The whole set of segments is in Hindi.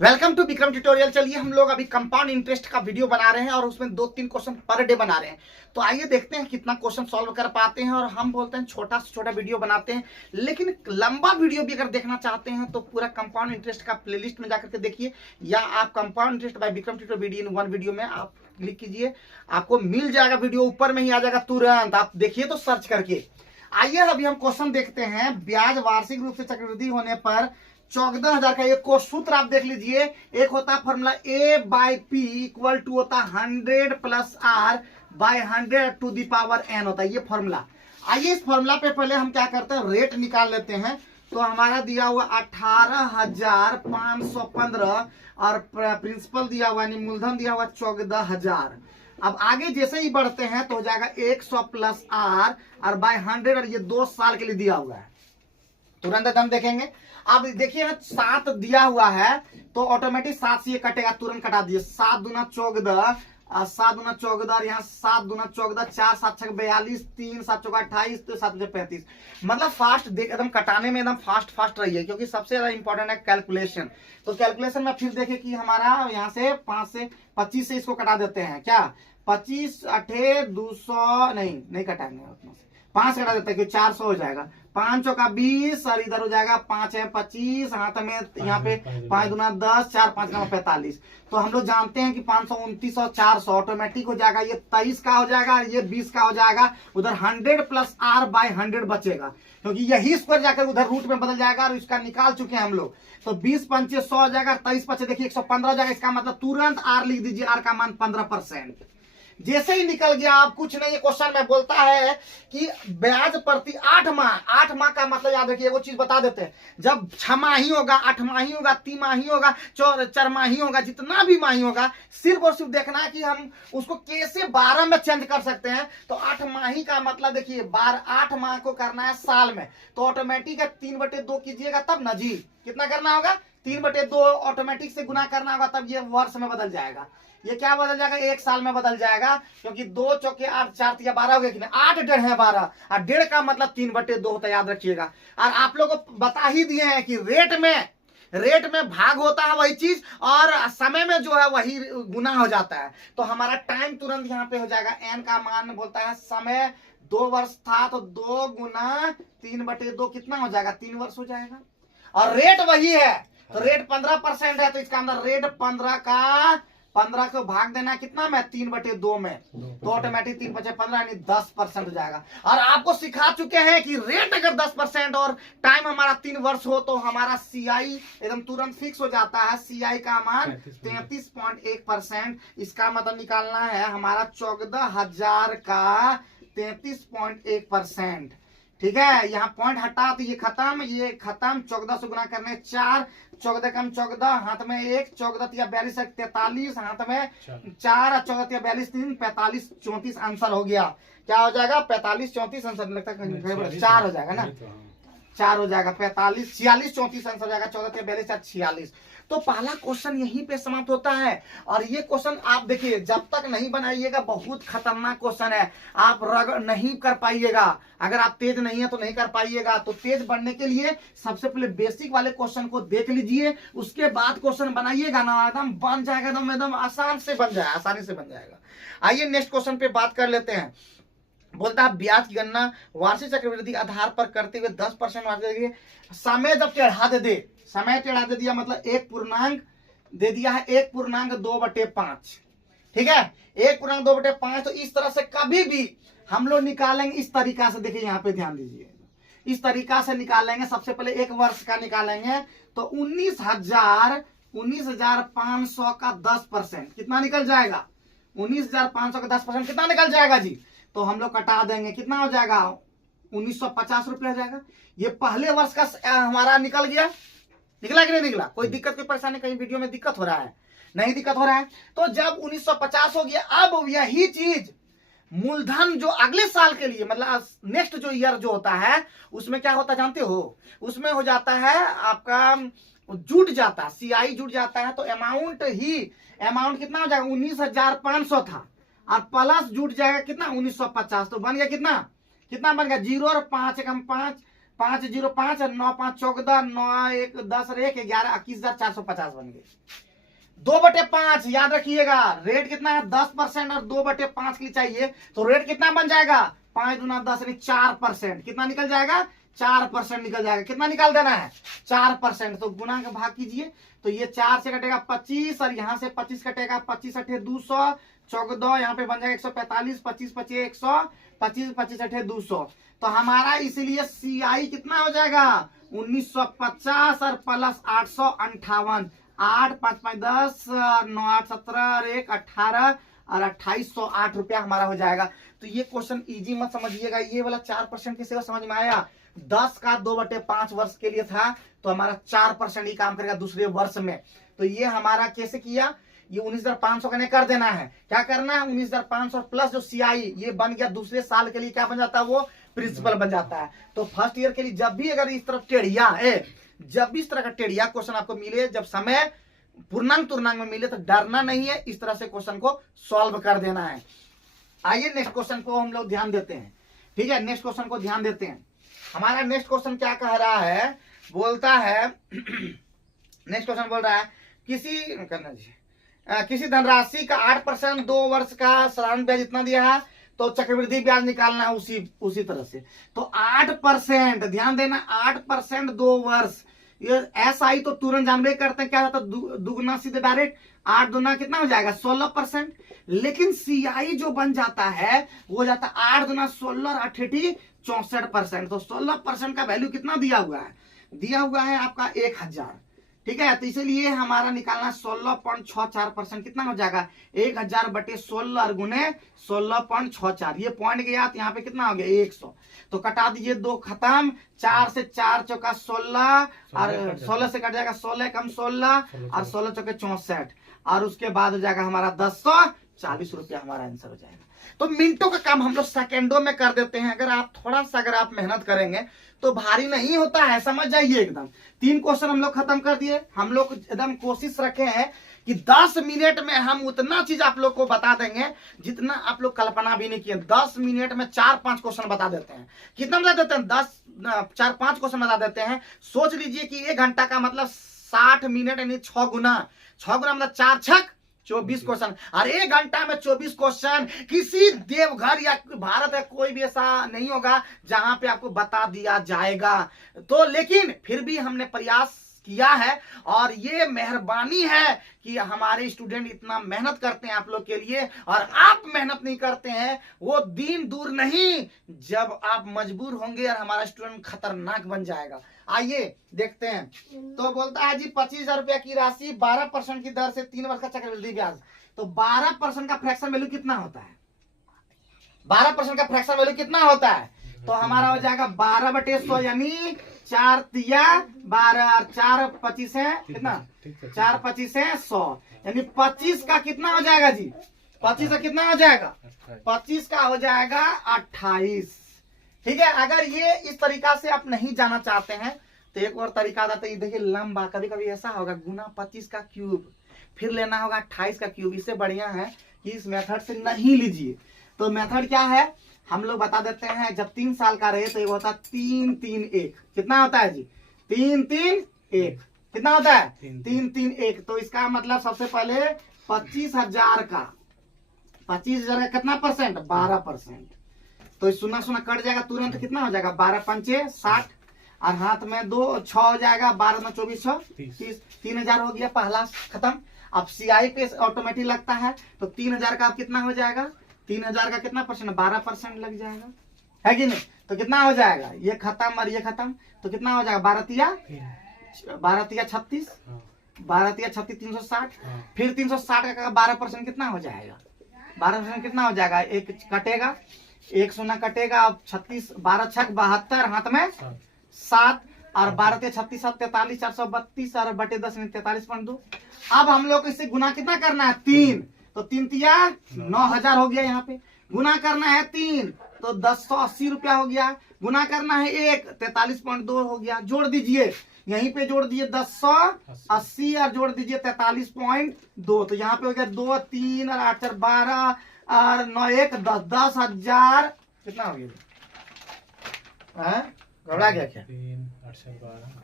Welcome to Vikram tutorial. चलिए हम लोग अभी कंपाउंड इंटरेस्ट का वीडियो बना रहे हैं और उसमें 2-3 क्वेश्चन पर डे बना रहे हैं। तो आइए देखते हैं कितना क्वेश्चन सॉल्व कर पाते हैं। और हम बोलते हैं छोटा से छोटा वीडियो बनाते हैं, लेकिन लंबा वीडियो भी अगर देखना चाहते हैं तो पूरा कंपाउंड इंटरेस्ट का प्लेलिस्ट में जाकर के देखिए, या आप compound interest by Vikram tutorial in one video में आप क्लिक कीजिए, आपको मिल जाएगा। वीडियो ऊपर में ही आ जाएगा तुरंत, आप देखिए तो सर्च करके। आइए अभी हम क्वेश्चन देखते हैं। ब्याज वार्षिक रूप से चक्रवृद्धि होने पर 14,000 का एक को सूत्र आप देख लीजिए। एक होता है formula A by P equal to होता है 100 plus R by 100 to the power n होता है ये फॉर्मूला। आइए इस फॉर्मूला पे पहले हम क्या करते हैं, रेट निकाल लेते हैं। तो हमारा दिया हुआ 18,515 और प्रिंसिपल दिया हुआ यानी मूलधन दिया हुआ 14,000। अब आगे जैसे ही बढ़ते हैं तो हो जाएगा 100 प्लस R और बाय 100, और ये 2 साल के लिए दिया हुआ है। तुरंत हम देखेंगे। अब देखिए ना 7 दिया हुआ है तो ऑटोमेटिक 7 से ये कटेगा, तुरंत कटा दिए। 7 दूना 14, 7 दूना 14, यहाँ 7 दूना 14, 4 7 6 42, 3 7 चौका 28, तो 7 35। मतलब फास्ट देख, एकदम कटाने में एकदम फास्ट रहिए, क्योंकि सबसे ज्यादा इंपॉर्टेंट है कैलकुलेशन। तो कैलकुलेशन में फिर देखे कि हमारा यहाँ से 5 से 25 से इसको कटा देते हैं। क्या 25 8 200 नहीं कटाएंगे, उतना से 5 कटा देते हैं कि 400 हो जाएगा। 5 चौका 20 और इधर हो जाएगा 5 है 25, हाथ में यहाँ पे 5 दूना 10, 4 5 का 45। तो हम लोग जानते हैं कि 529 और 400 ऑटोमेटिक हो जाएगा। ये 23 का हो जाएगा, ये 20 का हो जाएगा। उधर 100 प्लस R बाय 100 बचेगा, क्योंकि यही स्क्वायर जाकर उधर रूट में बदल जाएगा, और इसका निकाल चुके हैं हम लोग। तो 20 पंचे 100 हो जाएगा, 23 पचे देखिए 115 हो जाएगा। इसका मतलब तुरंत R लिख दीजिए, R का मान 15%। जैसे ही निकल गया, आप कुछ नहीं, क्वेश्चन में बोलता है कि ब्याज प्रति 8 माह का मतलब याद रखिए। वो चीज बता देते हैं, जब 6 माही होगा, 8 माही होगा, 3 माही होगा, 4 माही होगा, जितना भी माही होगा, सिर्फ और सिर्फ देखना है कि हम उसको कैसे 12 में चेंज कर सकते हैं। तो 8 माही का मतलब देखिए 8 माह को करना है साल में, तो ऑटोमेटिक 3/2 कीजिएगा तब ना जी। कितना करना होगा, 3/2 ऑटोमेटिक से गुना करना होगा, तब ये वर्ष में बदल जाएगा। ये क्या बदल जाएगा, 1 साल में बदल जाएगा, क्योंकि 2 चौके 8 4 या 12 हो गया कि नहीं, 8 डेढ़ है 12, और डेढ़ का मतलब 3/2 होता है, याद रखिएगा। और आप लोगों को बता ही दिए हैं कि रेट में भाग होता है वही चीज, और समय में जो है वही गुना हो जाता है। तो हमारा टाइम तुरंत यहाँ पे हो जाएगा। n का मान बोलता है समय 2 वर्ष था, तो 2 गुना 3/2 कितना हो जाएगा, 3 वर्ष हो जाएगा। और रेट वही है, तो रेट 15% है, तो इसका अंदर रेट 15 को भाग देना कितना में, 3/2 में, तो ऑटोमेटिक 3 बचे 15 यानी 10% हो जाएगा। और आपको सिखा चुके हैं कि रेट अगर 10% और टाइम हमारा 3 वर्ष हो तो हमारा CI एकदम तुरंत फिक्स हो जाता है। CI का मान 33.1%। इसका मतलब निकालना है हमारा 14,000 का 33.1%। ठीक है, यहाँ पॉइंट हटा तो ये खत्म 14 से गुना करने 4, 14 कम 14, हाथ में 1, 14 या 42 43, हाथ में 4, 14 या 42 3, 45 34 आंसर हो गया। क्या हो जाएगा, 45 34 आंसर लगता है 4 हो जाएगा ना, 4 हो जाएगा, 45 46 34 आंसर हो जाएगा, 14 या 42 या 46। तो पहला क्वेश्चन यहीं पे समाप्त होता है। और ये क्वेश्चन आप देखिए, जब तक नहीं बनाइएगा बहुत खतरनाक क्वेश्चन है, आप नहीं कर पाइएगा। अगर आप तेज नहीं है तो नहीं कर पाइएगा। तो तेज बनने के लिए सबसे पहले बेसिक वाले क्वेश्चन को देख लीजिए, उसके बाद क्वेश्चन बनाइएगा ना, एकदम बन जाएगा, एकदम आसानी से बन जाएगा। आइए नेक्स्ट क्वेश्चन पे बात कर लेते हैं। बोलता है ब्याज की गणना वार्षिक चक्रवृद्धि आधार पर करते हुए 10% समय जब समय टेढ़ा दे दिया, मतलब 1 पूर्णांक दे दिया है, 1.2/5। ठीक है, 1.2/5। तो इस तरह से कभी भी हम लोग निकालेंगे इस तरीका से। देखिए यहाँ पे ध्यान दीजिए, इस तरीका से निकालेंगे। सबसे पहले 1 वर्ष का निकालेंगे, तो 19,500 का 10% कितना निकल जाएगा, 19,500 का 10% कितना निकल जाएगा जी। तो हम लोग कटा देंगे, कितना हो जाएगा, 1950 रुपये हो जाएगा। ये पहले वर्ष का हमारा निकल गया। निकला कि नहीं निकला, कोई दिक्कत कोई परेशानी, कहीं वीडियो में दिक्कत हो रहा है, नहीं दिक्कत हो रहा है। तो जब 1950 हो गया, अब यही चीज मूलधन जो अगले साल के लिए, मतलब नेक्स्ट जो ईयर जो होता है, उसमें क्या होता जानते हो, उसमें हो जाता है आपका जुट जाता, CI जुट जाता है। तो अमाउंट कितना हो जाएगा, 19,500 था, और प्लस जुट जाएगा कितना, 1950। तो बन गया कितना बन गया, 0 और 5 कम 5 505 और 9 5 14 9 1 10 और 1 11 21,450 बन गए। 2/5 याद रखिएगा, रेट कितना है 10% और 2/5 के लिए चाहिए तो रेट कितना बन जाएगा 5 दूना 10 यानी 4%। कितना निकल जाएगा 4% निकल जाएगा। कितना निकाल देना है 4%। तो गुना का भाग कीजिए तो ये 4 से कटेगा 25 और यहाँ से 25 कटेगा 25 अठे 200 14 यहाँ पे बन जाएगा 145 25 25 100 25 25 अठे 200। तो हमारा इसीलिए CI कितना हो जाएगा 1950 और प्लस 858 8 5 5 10 9 8 17 और 1 18 और 2808 रुपया हमारा हो जाएगा। तो ये क्वेश्चन इजी मत समझिएगा, ये वाला 4% की सेवा समझ में आया। 10 का 2/5 वर्ष के लिए था तो हमारा 4% ही काम करेगा दूसरे वर्ष में। तो ये हमारा कैसे किया, ये 19,500 का नहीं कर देना है, क्या करना है 19,500 प्लस जो CI ये बन गया दूसरे साल के लिए क्या बन जाता है वो प्रिंसिपल बन जाता है। तो फर्स्ट ईयर के लिए जब भी अगर इस तरह टेढ़िया जब भी इस तरह का टेढ़िया क्वेश्चन आपको मिले, जब समय पूर्णांक तुर्णांक में मिले तो डरना नहीं है, इस तरह से क्वेश्चन को सॉल्व कर देना है। आइए नेक्स्ट क्वेश्चन को हम लोग ध्यान देते हैं। ठीक है, नेक्स्ट क्वेश्चन को ध्यान देते हैं। हमारा नेक्स्ट क्वेश्चन क्या कह रहा है, बोलता है नेक्स्ट क्वेश्चन बोल रहा है किसी धनराशि का 8% 2 वर्ष का साधारण ब्याज इतना दिया है तो चक्रवृद्धि ब्याज निकालना है उसी तरह से। तो 8% ध्यान देना, 8% 2 वर्ष, ये SI तो तुरंत जानबे करते हैं क्या होता है दुगुना सीधे डायरेक्ट, 8 दूना कितना हो जाएगा 16%। लेकिन CI जो बन जाता है वो जाता है 8 दूना 16 और 8 64%। तो 16% का वैल्यू कितना दिया हुआ है आपका 1000। ठीक है, तो इसीलिए हमारा निकालना 16.64%। कितना हो जाएगा 1000/16 गुने 16.64। ये पॉइंट गया तो यहाँ पे कितना हो गया 100। तो कटा दीजिए 2 खत्म, 4 से 4 चौका 16 और 16 से कट जाएगा 16 कम 16 और 16 चौके 64 और उसके बाद हो जाएगा हमारा 1040 रुपया हमारा आंसर हो जाएगा। तो मिनटों का काम हम लोग सेकेंडों में कर देते हैं। अगर आप थोड़ा सा आप मेहनत करेंगे तो भारी नहीं होता है, समझ जाइए एकदम। 3 क्वेश्चन हम लोग खत्म कर दिए। हम लोग एकदम कोशिश रखे हैं कि 10 मिनट में हम उतना चीज आप लोग को बता देंगे जितना आप लोग कल्पना भी नहीं किए। 10 मिनट में 4-5 क्वेश्चन बता देते हैं। कितना बता देते हैं 4-5 क्वेश्चन बता देते हैं। सोच लीजिए कि 1 घंटा का मतलब 60 मिनट यानी 6 गुना मतलब 4 छक 24 क्वेश्चन और 1 घंटा में 24 क्वेश्चन। किसी देवघर या भारत या कोई भी ऐसा नहीं होगा जहां पे आपको बता दिया जाएगा। तो लेकिन फिर भी हमने प्रयास किया है और ये मेहरबानी है कि हमारे स्टूडेंट इतना मेहनत करते हैं आप लोग के लिए। और आप मेहनत नहीं करते हैं वो दिन दूर नहीं जब आप मजबूर होंगे और हमारा स्टूडेंट खतरनाक बन जाएगा। आइए देखते हैं। तो बोलता है जी 25,000 रुपया की राशि 12% की दर से 3 वर्ष का चक्रवृद्धि ब्याज। तो 12% का फ्रैक्शन वैल्यू कितना होता है 12% का फ्रैक्शन वैल्यू कितना होता है तो हमारा हो जाएगा 12/100 यानी 4 तिया 12 और 4 25 है कितना 4 25 है 100 यानी 25 का कितना हो जाएगा जी 25 का कितना हो जाएगा 25 का हो जाएगा 28। ठीक है, अगर ये इस तरीका से आप नहीं जाना चाहते हैं तो एक और तरीका आता है, देखिए लंबा कभी कभी ऐसा होगा गुना 25 का क्यूब फिर लेना होगा 28 का क्यूब। इससे बढ़िया है कि इस मेथड से नहीं लीजिए। तो मेथड क्या है हम लोग बता देते हैं। जब 3 साल का रहे तो ये होता है 3 3 1। कितना होता है जी 3 3 1 कितना होता है 3 3 1। तो इसका मतलब सबसे पहले 25,000 का 25,000 का कितना परसेंट 12%। तो सुना कट जाएगा तुरंत कितना हो जाएगा 12 पंचे 60 और हाथ में 2 6 हो जाएगा 12 में 24 30 3,000 हो गया पहला खत्म। अब CI पे ऑटोमेटिक लगता है तो 3,000 का अब कितना हो जाएगा 3,000 का कितना परसेंट 12% लग जाएगा है कि नहीं। तो कितना हो जाएगा ये खत्म और ये खत्म तो कितना हो जाएगा 12 तिया 36 12 तिया 36 360 फिर 360 का 12% कितना हो जाएगा 12% कितना हो जाएगा एक कटेगा 1 शून्य कटेगा। अब 36 12 छक 72 हाथ में 7 और 12 तिया 36 7 43 432 और बटे 10 43.2। अब हम लोग इसे गुना कितना करना है 3 तो 3 तिया 9,000 हो गया। यहाँ पे गुना करना है 3 तो 1080 रुपया हो गया। गुना करना है 1 43.2 हो गया। जोड़ दीजिए यहीं पे जोड़ दीजिए 1080 और जोड़ दीजिए 43.2 तो यहाँ पे हो गया 2 3 और 8 4 12 और 9 1 10 10,000 कितना हो गया घबरा गया क्या? 3 8 4 12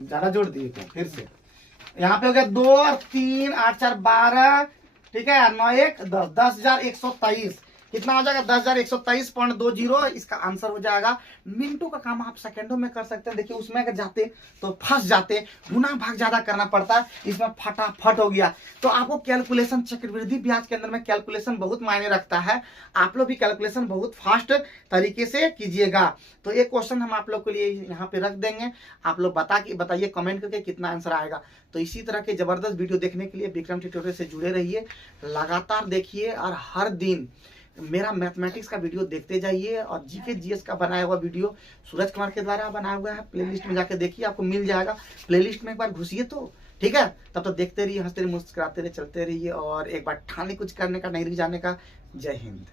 ज्यादा जोड़ दिए क्या? फिर से यहाँ पे हो गया 2 और 3 8 4 12, ठीक है, 9 1 10, 10,123। कितना हो जाएगा? 10,123.20। इसका आंसर हो जाएगा। मिनटों का काम आप सेकंडों में कर सकते हैं। देखिए उसमें अगर जाते तो फंस जाते, गुना भाग ज्यादा करना पड़ता है, इसमें फटाफट हो गया। तो आपको कैलकुलेशन, चक्रवृद्धि ब्याज के अंदर में कैलकुलेशन बहुत मायने रखता है। आप लोग भी कैलकुलेशन बहुत फास्ट तरीके से कीजिएगा। तो एक क्वेश्चन हम आप लोग के लिए यहाँ पे रख देंगे, आप लोग बताइए कमेंट करके कितना आंसर आएगा। तो इसी तरह के जबरदस्त वीडियो देखने के लिए विक्रम ट्यूटोरियल से जुड़े रहिए, लगातार देखिए और हर दिन मेरा मैथमेटिक्स का वीडियो देखते जाइए। और जीके जीएस का बनाया हुआ वीडियो सूरज कुमार के द्वारा बनाया हुआ है, प्लेलिस्ट में जाके देखिए, आपको मिल जाएगा। प्लेलिस्ट में एक बार घुसिए तो ठीक है। तब तो देखते रहिए, हंसते रहिए, मुस्कुराते रहिए, चलते रहिए और एक बार ठाने कुछ करने का, नहीं रुक जाने का। जय हिंद।